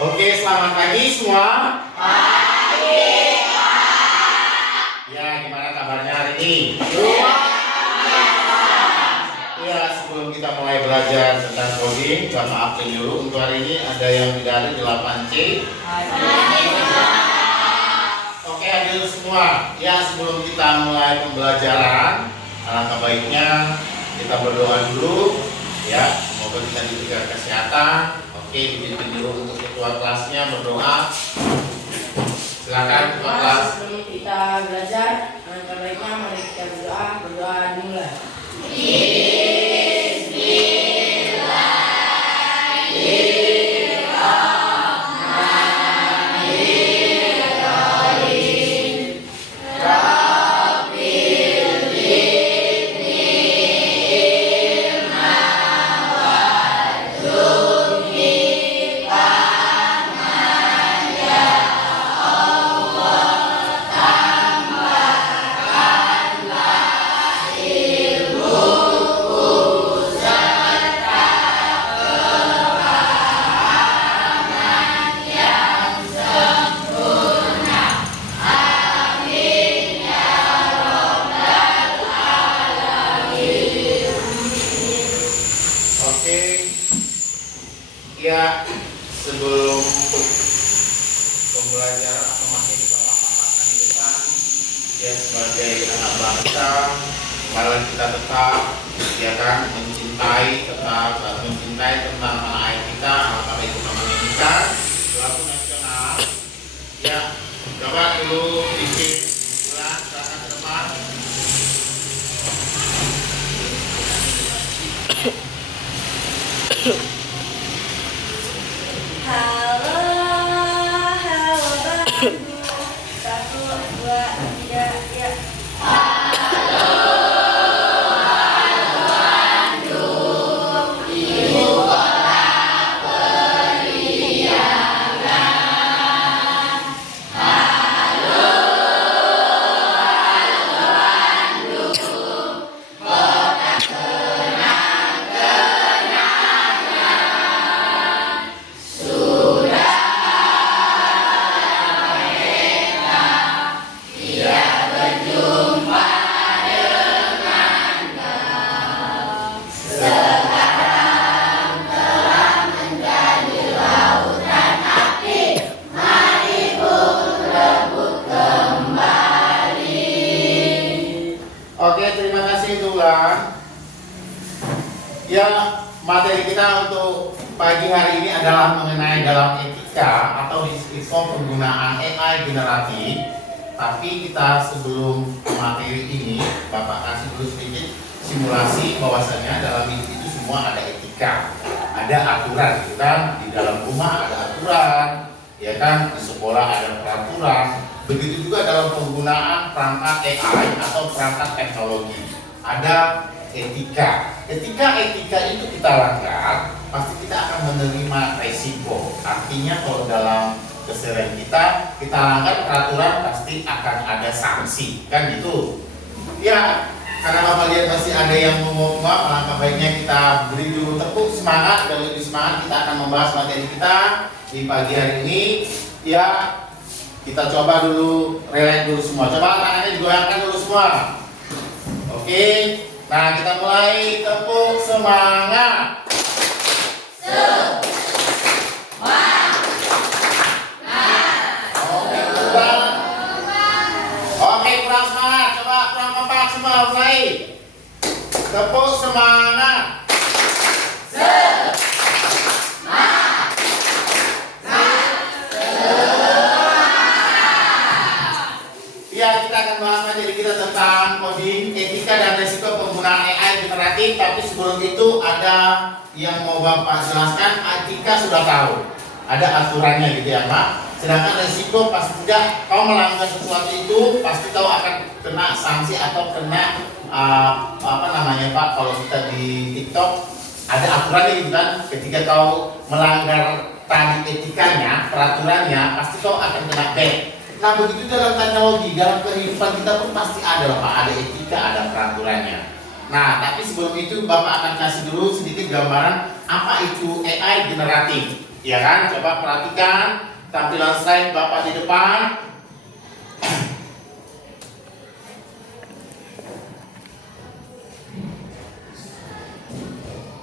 Oke, selamat pagi semua. Pagi, Ya, gimana kabarnya hari ini? luar Ya, sebelum kita mulai belajar tentang coding, mohon maaf dulu untuk hari ini ada yang tidak ada 8C. Oke, hadir semua. Ya, sebelum kita mulai pembelajaran, alangkah baiknya kita berdoa dulu. Ya, semoga kita diberikan kesehatan. Oke, dipimpin dulu untuk ketua kelasnya berdoa. Silakan ketua kelas. Sebelum kita belajar, alangkah baiknya mari kita berdoa dimulai. Oke, ya sebelum pembelajaran atau materi bapak paparkan di depan, ya sebagai anak bangsa, mari kita tetap ya kan mencintai tentang tanah air kita, alangkah baik kita menginginkan lagu nasional. Ya, coba dulu bikin bulan silakan ke depan. Halo Bandung. 1, 2, 3, ya. Oke, terima kasih Tuhan. Ya, materi kita untuk pagi hari ini adalah mengenai dalam etika atau risiko penggunaan AI generatif. Tapi kita sebelum materi ini, Bapak kasih dulu sedikit simulasi bahwasanya dalam hidup itu semua ada etika, ada aturan, gitu kan? Di dalam rumah ada aturan, ya kan? Di sekolah ada peraturan. Begitu juga dalam penggunaan perangkat AI atau perangkat teknologi ada etika. Ketika etika itu kita langgar, pasti kita akan menerima resiko. Artinya kalau dalam keseharian kita langgar peraturan, pasti akan ada sanksi, kan gitu. Ya, karena Bapak lihat masih ada yang mau ngomong, alangkah baiknya kita beri dulu tepuk semangat. Dan lebih semangat kita akan membahas materi kita di pagi hari ini. Ya, kita coba dulu relax dulu semua. Coba tangannya digoyangkan dulu semua. Oke. Nah, kita mulai, tepuk semangat. Oke, kurang. Oke, kurang semangat. Coba kurang kompak semua, mulai. Tepuk semangat. Ya, kita akan bahas materi kita tentang coding, etika dan risiko penggunaan AI generatif. Tapi sebelum itu ada yang mau Bapak jelaskan. Etika sudah tahu, ada aturannya gitu ya Pak. Sedangkan risiko pasti tidak. Kau melanggar sesuatu itu pasti tahu akan kena sanksi atau kena apa namanya Pak? Kalau kita di TikTok ada aturannya gitu kan. Ketika kau melanggar tadi etikanya, peraturannya, pasti kau akan kena ban. Nah, begitu dalam teknologi, dalam kehidupan kita pun pasti ada lah Pak, ada etika, ada peraturannya. Nah, tapi sebelum itu Bapak akan kasih dulu sedikit gambaran apa itu AI generatif. Ya kan? Coba perhatikan tampilan slide Bapak di depan.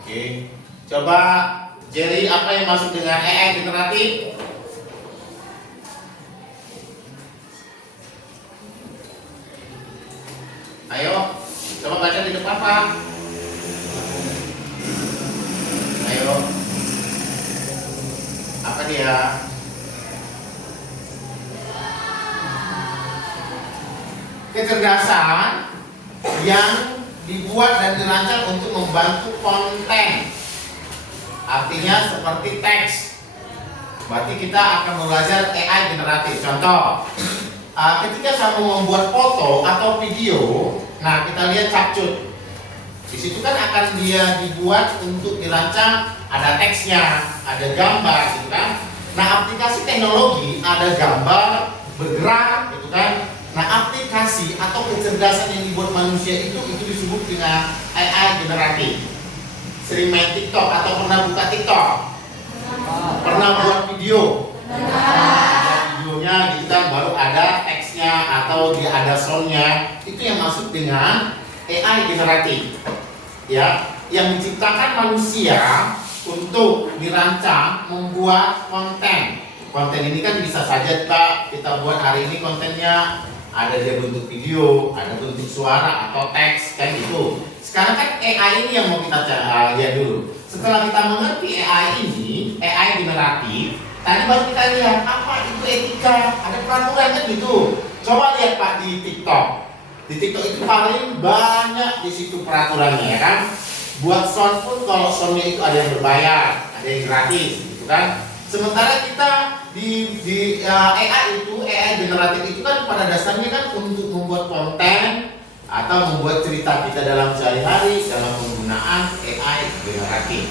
Oke. Coba Jerry, apa yang masuk dengan AI generatif? Ayo, coba baca di depan Pak. Ayo. Apa dia? Kecerdasan yang dibuat dan dirancang untuk membantu konten. Artinya seperti teks. Berarti kita akan belajar AI generatif. Contoh, ketika kamu membuat foto atau video, nah kita lihat capcut. Di situ kan akan dia dibuat untuk dirancang, ada teksnya, ada gambar, gitu kan. Nah, aplikasi teknologi ada gambar bergerak, gitu kan. Nah, aplikasi atau kecerdasan yang dibuat manusia itu disebut dengan AI generatif. Sering main TikTok atau pernah buka TikTok? Pernah buat video? Videonya gitu kan, baru ada teksnya atau dia ada soundnya, itu yang masuk dengan AI generatif. Ya, yang diciptakan manusia untuk dirancang membuat konten. Konten ini kan bisa saja kita buat hari ini kontennya ada dia bentuk video, ada bentuk suara atau teks kan gitu. Sekarang kan AI ini yang mau kita lihat dulu. Setelah kita mengerti AI ini, AI generatif, tadi baru kita lihat apa itu etika, ada peraturan kan gitu. Coba lihat Pak di TikTok. Di TikTok itu paling banyak di situ peraturannya ya kan. Buat sound pun kalau soundnya itu ada yang berbayar, ada yang gratis gitu kan. Sementara kita di AI itu, AI generatif itu kan pada dasarnya kan untuk membuat konten atau membuat cerita kita dalam sehari-hari dalam penggunaan AI generatif.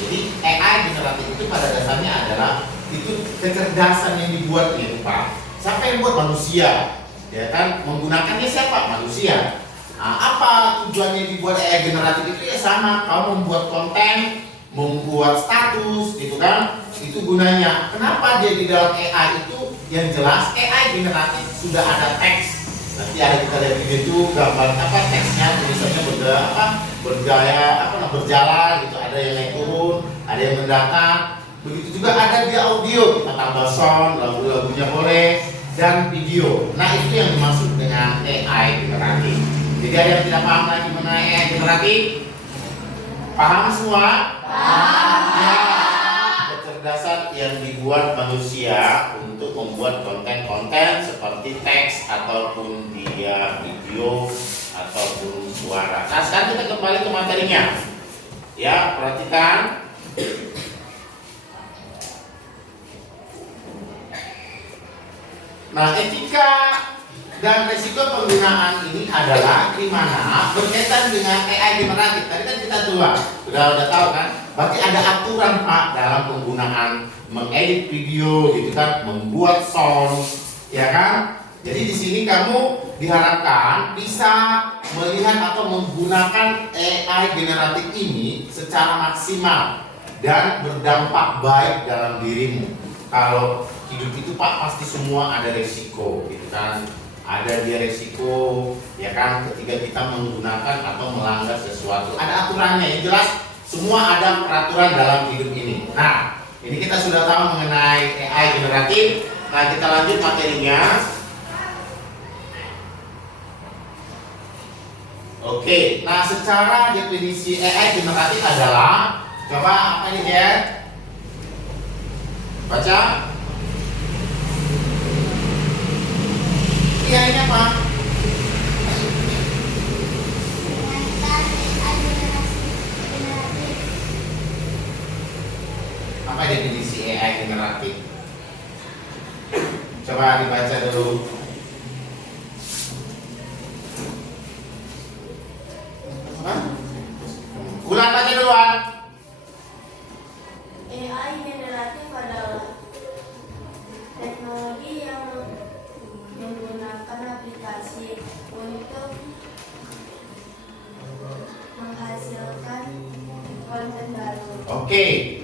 Jadi AI generatif itu pada dasarnya adalah itu kecerdasan yang dibuatnya itu Pak. Siapa yang buat? Manusia. Ya kan, menggunakannya siapa? Manusia. Nah, apa tujuannya dibuat AI generatif itu? Ya sama, kamu membuat konten, membuat status gitu kan, itu gunanya. Kenapa dia di dalam AI itu? Yang jelas AI generatif sudah ada teks. Nanti ada kita lihat video itu gambar apa teksnya, tulisannya berjalan gitu, ada yang naik turun, ada yang mendatang. Begitu juga ada di audio, kita tambah sound, lagu-lagunya boleh, dan video. Nah, itu yang dimaksud dengan AI generatif. Jadi ada yang tidak paham lagi mengenai AI generatif? Paham semua? Paham. Ya, kecerdasan yang dibuat manusia untuk membuat konten-konten seperti teks ataupun dia video ataupun suara. Nah, sekarang kita kembali ke materinya. Ya, perhatikan. Nah, etika dan risiko penggunaan ini adalah di mana berkaitan dengan AI generatif. Tadi kan kita udah tahu kan? Berarti ada aturan Pak dalam penggunaan mengedit video gitu kan, membuat sound, ya kan? Jadi di sini kamu diharapkan bisa melihat atau menggunakan AI generatif ini secara maksimal dan berdampak baik dalam dirimu. Kalau hidup itu Pak pasti semua ada resiko gitu kan. Ada dia resiko ya kan ketika kita menggunakan atau melanggar sesuatu. Ada aturannya yang jelas, semua ada peraturan dalam hidup ini. Nah, ini kita sudah tahu mengenai AI generatif. Nah, kita lanjut materinya. Oke, nah secara definisi AI generatif adalah, coba apa ini ya? Baca. Iya, ini apa? Apa definisi AI generatif? Coba dibaca dulu. Ulang baca duluan. AI generatif adalah teknologi yang menggunakan aplikasi untuk menghasilkan konten baru Oke,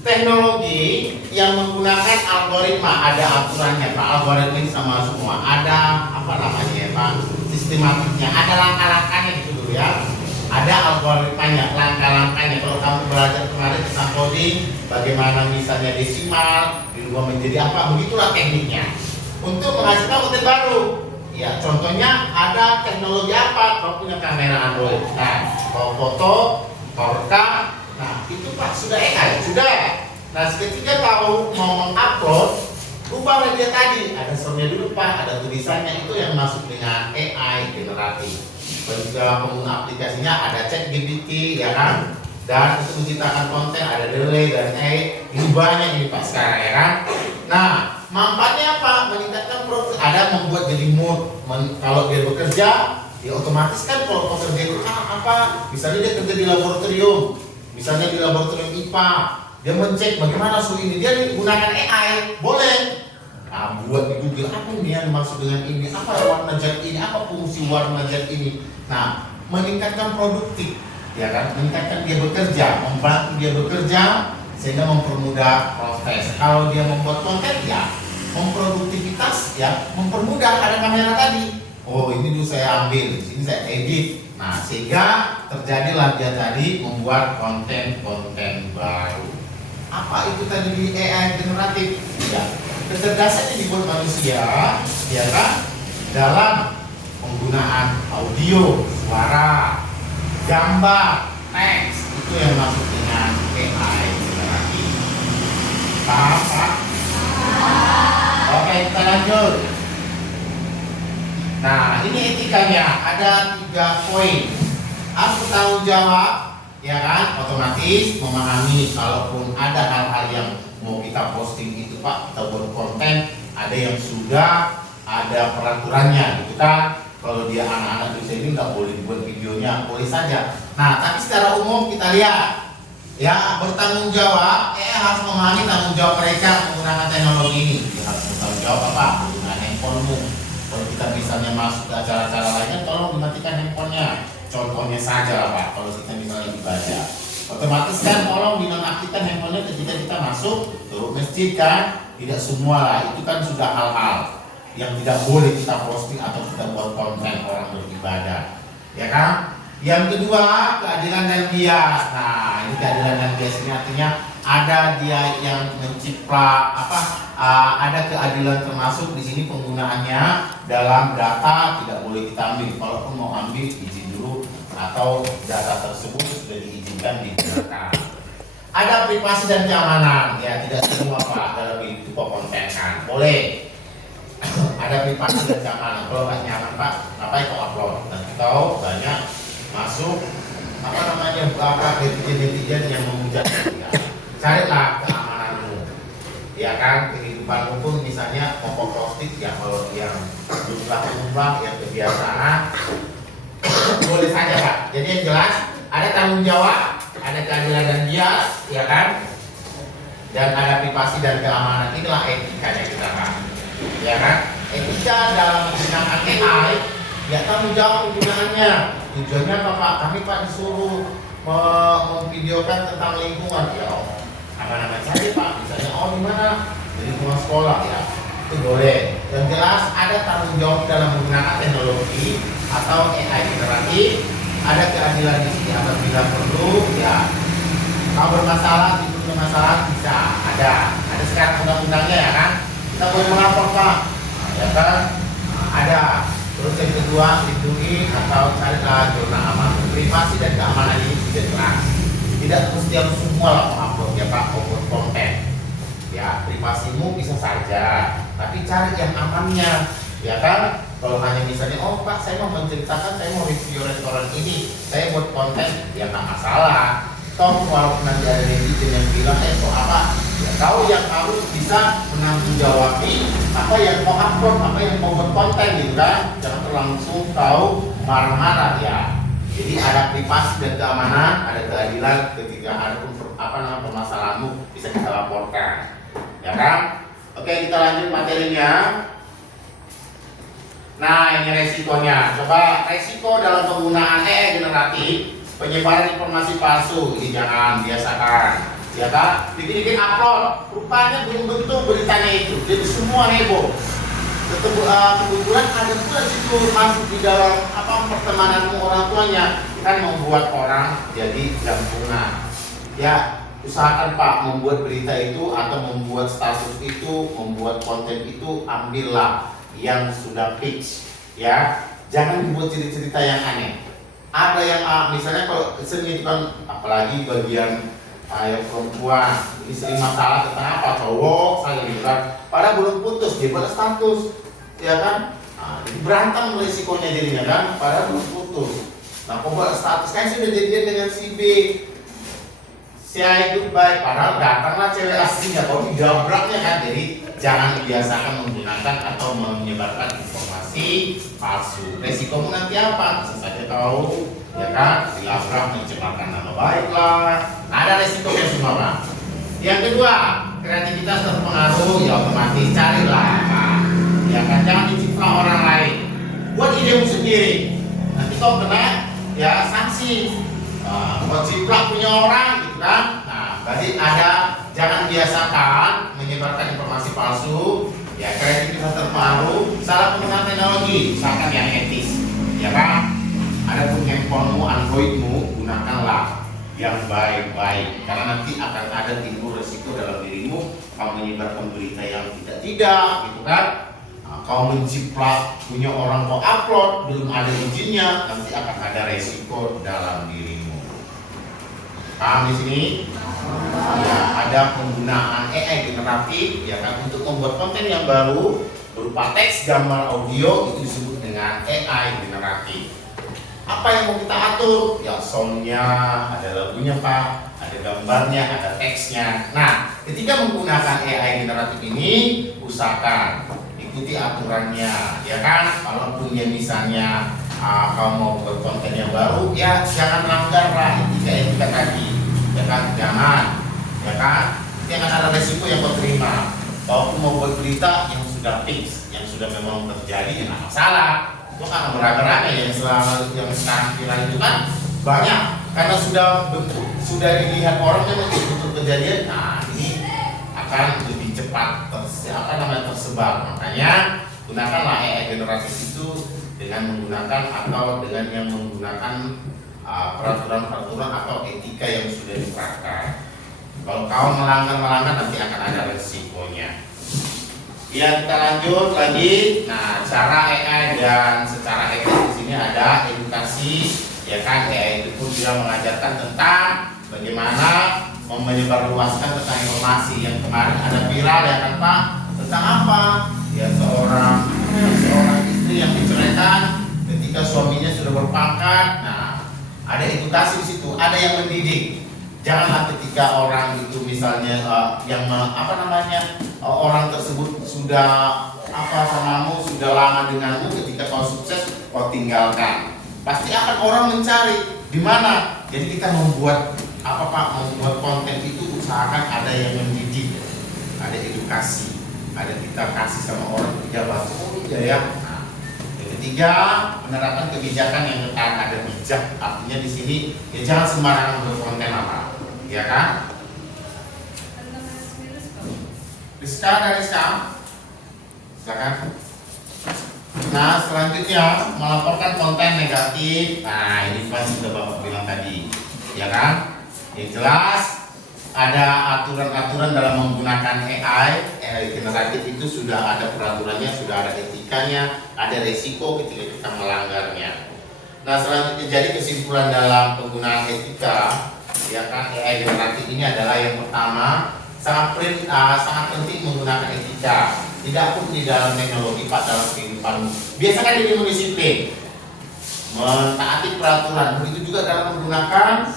teknologi yang menggunakan algoritma ada aturannya Pak. Algoritma ini sama semua. Ada apa namanya ya Pak? Sistematiknya. Ada langkah-langkahnya gitu dulu ya. Ada algoritmanya, langkah-langkahnya. Kalau kamu belajar kemarin tentang coding, bagaimana misalnya desimal dirubah menjadi apa, begitulah tekniknya. Untuk menghasilkan konten baru. Ya, contohnya ada teknologi apa? Kalau punya kamera Android. Nah, kalau foto, kalau rekam, nah itu Pak sudah AI, sudah. Nah, ketika tahu mau mengupload, ubahlah dia tadi. Ada soundnya dulu Pak, ada tulisannya, itu yang masuk dengan AI generatif. Dalam pengguna aplikasinya ada ChatGPT, ya kan? Dan untuk menciptakan konten ada delay dan AI. Ini banyak ini Pak sekarang, ya kan? Nah, manfaatnya apa? Meningkatkan produk. Ada membuat jadi mood. Kalau dia bekerja, ya otomatis kan kalau pekerja itu apa? Misalnya dia kerja di laboratorium, misalnya di laboratorium IPA, dia mencek bagaimana suhu ini, dia menggunakan AI, boleh. Nah, buat di Google apa ini yang dimaksud dengan ini, apa warna zat ini, apa fungsi warna zat ini. Nah, meningkatkan produktif, ya kan? Meningkatkan dia bekerja, membantu dia bekerja sehingga mempermudah proses. Kalau dia membuat konten, ya memproduktivitas, ya mempermudah. Ada kamera tadi, oh ini dulu saya ambil, di sini saya edit. Nah, sehingga terjadilah dia tadi membuat konten-konten baru. Apa itu tadi di AI generatif? Ya, kecerdasan yang dibuat manusia, ya kan, dalam penggunaan audio, suara, gambar, teks, itu yang masuk dengan AI generatif. Paham Pak? Oke, kita lanjut. Nah, ini etikanya ada 3 poin. Harus tanggung jawab, ya kan, otomatis memahami kalaupun ada hal-hal yang mau kita posting itu Pak, kita buat konten, ada yang sudah ada peraturannya gitu kan. Kalau dia anak-anak bisa ini nggak boleh dibuat videonya, boleh saja. Nah, tapi secara umum kita lihat, ya bertanggung jawab, harus memahami tanggung jawab mereka menggunakan teknologi ini. Dia harus bertanggung jawab apa? Menggunakan handphonemu. Kalau kita misalnya masuk ke acara-acara lainnya, tolong dimatikan handphonenya. Contohnya saja lah Pak, kalau kita misalnya ibadah, otomatis kan tolong dinonaktifkan handphonenya ketika kita masuk ke masjid kan. Tidak semua lah, itu kan sudah hal-hal yang tidak boleh kita posting atau kita buat konten orang beribadah, ya kan. Yang kedua, keadilan dan bias. Nah, ini keadilan dan bias ini artinya ada dia yang menciplak apa, ada keadilan termasuk di sini penggunaannya dalam data tidak boleh kita ambil. Kalaupun mau ambil izin dulu atau data tersebut sudah diizinkan digunakan. Ada privasi dan keamanan, ya tidak semua Pak dalam itu kontenkan boleh. Ada privasi dan keamanan. Kalau nggak nyaman Pak, ngapain kok upload? Nanti tahu banyak masuk apa namanya beberapa netizen yang menghujat ya. Carilah keamananmu, ya kan. Kehidupanmu pun misalnya pokok posting ya, kalau yang jumlah yang kebiasaan boleh saja Pak. Jadi yang jelas ada tanggung jawab, ada keadilan dan bias, ya kan, dan ada privasi dan keamanan. Inilah etikanya kita Pak, ya kan. Etika dalam menggunakan AI, ya tanggung jawab penggunaannya. Tujuannya apa Pak? Kami Pak disuruh memvideokan tentang lingkungan, ya aman-aman saja Pak. Misalnya di mana di lingkungan sekolah, ya itu boleh. Yang jelas ada tanggung jawab dalam menggunakan teknologi atau AI generatif. Ada keadilan di sini apabila perlu, ya kalau bermasalah, timbul bermasalah bisa ada sekarang undang-undangnya, ya kan. Kita boleh melapor Pak, ya kan. Ada. Terus yang kedua, lindungi atau carilah zona aman. Privasi dan keamanan ini sudah jelas. Tidak mesti harus semua lah upload ya Pak, upload konten. Ya, privasimu bisa saja, tapi cari yang amannya, ya kan. Kalau hanya misalnya, oh Pak saya mau menceritakan, saya mau review restoran ini, saya buat konten, ya nggak masalah. Toh walaupun nanti ada netizen yang bilang, kok apa? Ya tahu yang harus bisa menanggung jawabi apa yang mau upload, apa yang mau buat konten gitu kan. Jangan langsung tahu marah-marah ya. Jadi ada privasi dan keamanan, ada keadilan ketika ada permasalahanmu bisa kita laporkan, ya kan? Oke, kita lanjut materinya. Nah, ini resikonya. Coba resiko dalam penggunaan AI generatif. penyebaran informasi palsu ini jangan biasakan, ya kan? Dikit-dikit upload, rupanya belum tentu beritanya itu, jadi semua heboh. Kebetulan ada pula situ masuk di dalam pertemanan orang tuanya, kan membuat orang jadi jantungan. Ya, usahakan Pak membuat berita itu atau membuat status itu, membuat konten itu, ambillah yang sudah fix, ya. Jangan dibuat cerita-cerita yang aneh. Ada yang misalnya kalau sering itu kan, apalagi bagian yang perempuan ini sering masalah tentang apa, cowok saya gitu kan, padahal belum putus dia buat status, ya kan. Jadi berantem resikonya jadinya kan, padahal belum putus. Nah, kok buat status kan sudah jadian dengan si B, say goodbye, padahal datanglah cewek aslinya, kok didabraknya kan. Jadi jangan dibiasakan menggunakan atau menyebarkan informasi palsu. Resikomu nanti apa? Bisa saja tahu, ya kan, dilabrak, mencemarkan nama baik lah. Ada resikonya semua Pak. Yang kedua, kreativitas terpengaruh, ya otomatis carilah ya kan, jangan dicipta orang lain. Buat idemu sendiri. Nanti kau kena ya sanksi. Buat ciplak punya orang gitu kan. Nah, berarti jangan biasakan menyebarkan informasi palsu. Ya, kreativitas terpengaruh, salah penggunaan teknologi, misalkan yang etis, ya kan. Ada pun handphonemu, Androidmu, gunakanlah yang baik-baik, karena nanti akan ada timbul resiko dalam dirimu. Kau menyebarkan berita yang tidak gitu kan. Kau menjiplak punya orang, kau upload belum ada izinnya, nanti akan ada resiko dalam dirimu. Paham di sini? Ya, ada penggunaan AI generatif, ya kan, untuk membuat konten yang baru berupa teks, gambar, audio, itu disebut dengan AI generatif. Apa yang mau kita atur? Ya, soundnya, ada lagunya Pak, ada gambarnya, ada teksnya. Nah, ketika menggunakan AI generatif ini, usahakan ikuti aturannya, ya kan. Kalaupun ya misalnya kau mau buat konten yang baru, ya jangan langgar lah etika tadi, ya kan, jangan, ya kan. Jangan ada resiko yang kau terima. Kalaupun mau buat berita yang sudah fix, yang sudah memang terjadi, ya nggak masalah. Itu kan beramai-ramai yang sekarang viral itu kan banyak, karena sudah dilihat orang yang betul kejadian. Nah, ini akan lebih cepat tersebar. Makanya gunakanlah AI generatif itu dengan menggunakan atau dengan yang menggunakan peraturan-peraturan atau etika yang sudah diterapkan. Kalau kau melanggar nanti akan ada resikonya. Ya, kita lanjut lagi. Nah, cara AI dan secara etis di sini ada edukasi, ya kan. AI itu pun juga mengajarkan tentang bagaimana menyebarluaskan tentang informasi. Yang kemarin ada viral ya kan Pak, tentang apa? Ya, seorang istri yang diceraikan ketika suaminya sudah berpangkat. Nah, ada edukasi di situ, ada yang mendidik. Janganlah ketika orang itu misalnya orang tersebut sudah samamu, sudah lama denganmu, ketika kau sukses kau tinggalkan. Pasti akan orang mencari di mana. Jadi kita membuat membuat konten itu usahakan ada yang mendidik, ada edukasi, ada kita kasih sama orang ketiga ya. Nah, yang ketiga, penerapan kebijakan yang ketat, ada bijak. Artinya di sini ya jangan sembarangan berkonten ya kan? Rizka, silakan. Nah, selanjutnya melaporkan konten negatif. Nah, ini pasti sudah Bapak bilang tadi, ya kan? Yang jelas ada aturan-aturan dalam menggunakan AI generatif itu sudah ada peraturannya, sudah ada etikanya, ada resiko ketika kita melanggarnya. Nah, selanjutnya jadi kesimpulan dalam penggunaan etika, ya kan, AI generatif ini adalah yang pertama sangat penting menggunakan etika. Tidak pun di dalam teknologi Pak, dalam kehidupan. Biasakan dirimu disiplin, mentaati peraturan. Begitu juga dalam menggunakan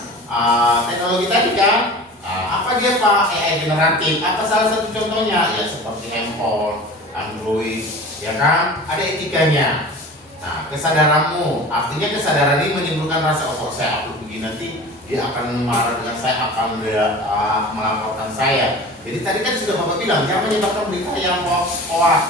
teknologi tadi kan. Apa dia Pak? AI generatif. Apa salah satu contohnya? Ya seperti handphone, Android, ya kan? Ada etikanya. Nah, kesadaranmu, artinya kesadaran ini menimbulkan rasa saya aku begini nanti dia akan marah dengan saya, akan melaporkan saya. Jadi tadi kan sudah Bapak bilang jangan menyebarkan berita yang hoax,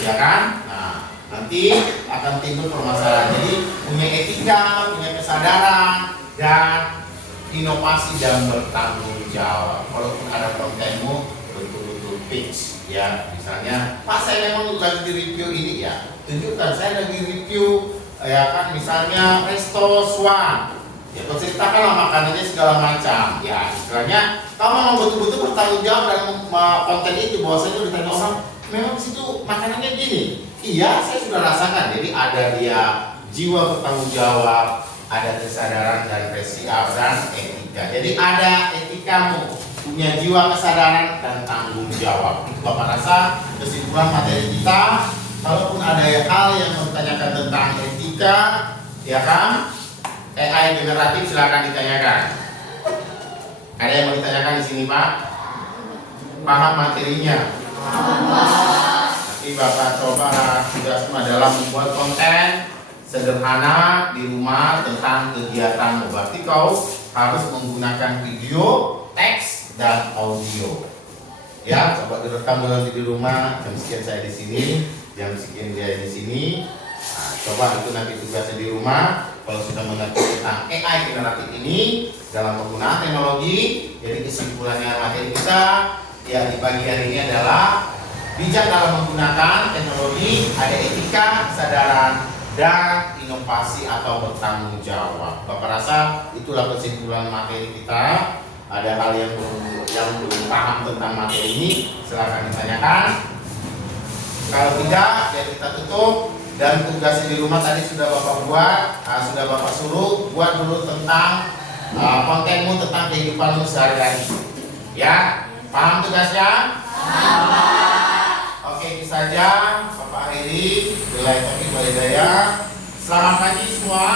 ya kan? Nah, nanti akan timbul permasalahan. Jadi punya etika, punya kesadaran, dan inovasi dan bertanggung jawab. Walaupun ada kontenmu betul-betul fix ya, misalnya Pak saya memang lagi di review ini ya, tunjukkan saya lagi review ya kan, misalnya resto Swan ya, ceritakanlah makanannya segala macam ya, istilahnya kamu memang betul-betul bertanggung jawab dalam konten itu, bahwasanya ditanya orang memang situ makanannya gini, iya saya sudah rasakan. Jadi ada dia jiwa bertanggung jawab, ada kesadaran dan resiap dan etika. Jadi ada etikamu, punya jiwa kesadaran dan tanggung jawab. Itu Bapak rasa kesimpulan materi kita. Kalaupun ada hal yang bertanyakan tentang etika, ya kan, AI generatif silakan ditanyakan. Ada yang mau ditanyakan di sini Pak? Paham materinya? Nanti Bapak coba tugas adalah membuat konten sederhana di rumah tentang kegiatanmu. Berarti kau harus menggunakan video, teks, dan audio. Ya, coba direkam nanti di rumah. Jam sekian saya di sini, jam sekian dia di sini. Nah, coba itu nanti tugasnya di rumah. Kalau sudah mengerti tentang AI generatif ini dalam penggunaan teknologi, jadi kesimpulannya materi kita ya di pagi hari ini adalah bijak dalam menggunakan teknologi, ada etika, kesadaran, dan inovasi atau bertanggung jawab. Bapak rasa itulah kesimpulan materi kita. Ada hal yang belum paham tentang materi ini, silahkan ditanyakan. Kalau tidak, ya kita tutup. Dan tugasnya di rumah tadi sudah Bapak buat, sudah Bapak suruh buat dulu tentang kontenmu tentang kehidupanmu sehari-hari. Ya, paham tugasnya? Oke, itu saja Bapak akhiri. Billahi taufiq wal hidayah. Selamat pagi semua.